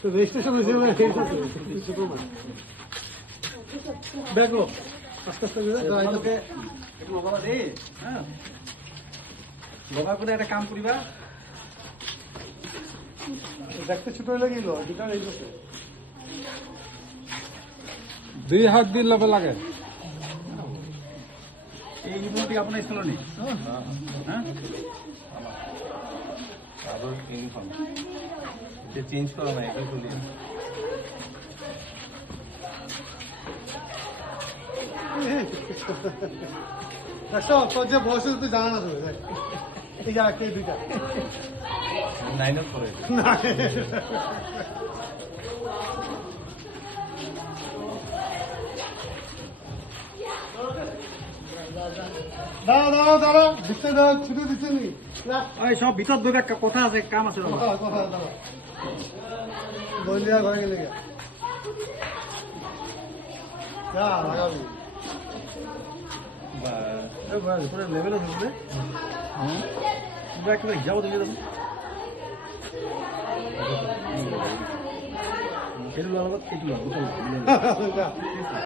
তো রেজিস্ট্রেশন হয়েছে না ঠিক আছে দেখো আস্তে আস্তে তোমালোকে একটু লগাবা দেই হ্যাঁ লগার পরে একটা কাম করিবা দেখতে ছোট হয়ে গেল দুটা এই বসে 2 হাত দিন লবে লাগে এই ইউনিটি আপনার ছিল নি হ্যাঁ আবার ইউনিফর্ম যে চেঞ্জ করা না একই চলি সব তোর যে বয়স তুই জানা না তো এই যা কে দুইটা 9 করে না দাঁড়া দাঁড়া দাঁড়া দিচ্ছে দাঁড়া ছুটে দিচ্ছে নি এই সব ভিতর ঢোকা কথা আছে কাম আছে কথা কথা দাঁড়া বলিয়া ঘরে গেলে যা লাগাবি পুরো লেভেল হবে তোমরা একেবারে যাও দেখে দেবো কেটু লাগাবো কেটু লাগাবো